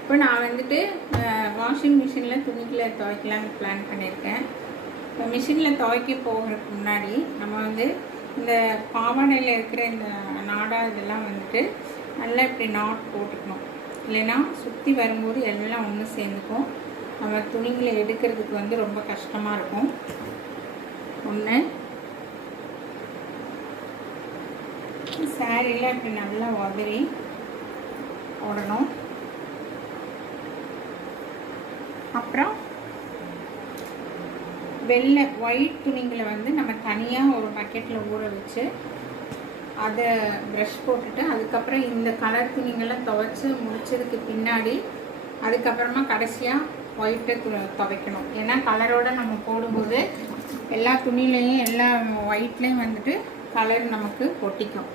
இப்போ நான் வந்துட்டு வாஷிங் மிஷினில் துணிகளை துவைக்கலான்னு பிளான் பண்ணியிருக்கேன். இப்போ மிஷினில் துவைக்க போகிறதுக்கு முன்னாடி நம்ம வந்து இந்த பாவாடையில் இருக்கிற இந்த நாடா இதெல்லாம் வந்துட்டு நல்லா இப்படி நாட் போட்டுக்கணும். இல்லைன்னா சுற்றி வரும்போது எல்லாம் ஒன்று சேர்ந்துக்கும். நம்ம துணிகளை எடுக்கிறதுக்கு வந்து ரொம்ப கஷ்டமாக இருக்கும். ஒன்று சாரியில் இப்படி நல்லா உதறி போடணும். அப்புறம் வெள்ளை ஒயிட் துணிங்களை வந்து நம்ம தனியாக ஒரு பக்கெட்டில் ஊற வச்சு அதை ப்ரஷ் போட்டுட்டு அதுக்கப்புறம் இந்த கலர் துணிங்களை துவைச்சி முடிச்சதுக்கு பின்னாடி அதுக்கப்புறமா கடைசியாக ஒயிட்டை துவைக்கணும். ஏன்னா கலரோடு நம்ம போடும்போது எல்லா துணிலையும் எல்லா ஒயிட்லேயும் வந்துட்டு கலர் நமக்கு ஒட்டிக்கும்.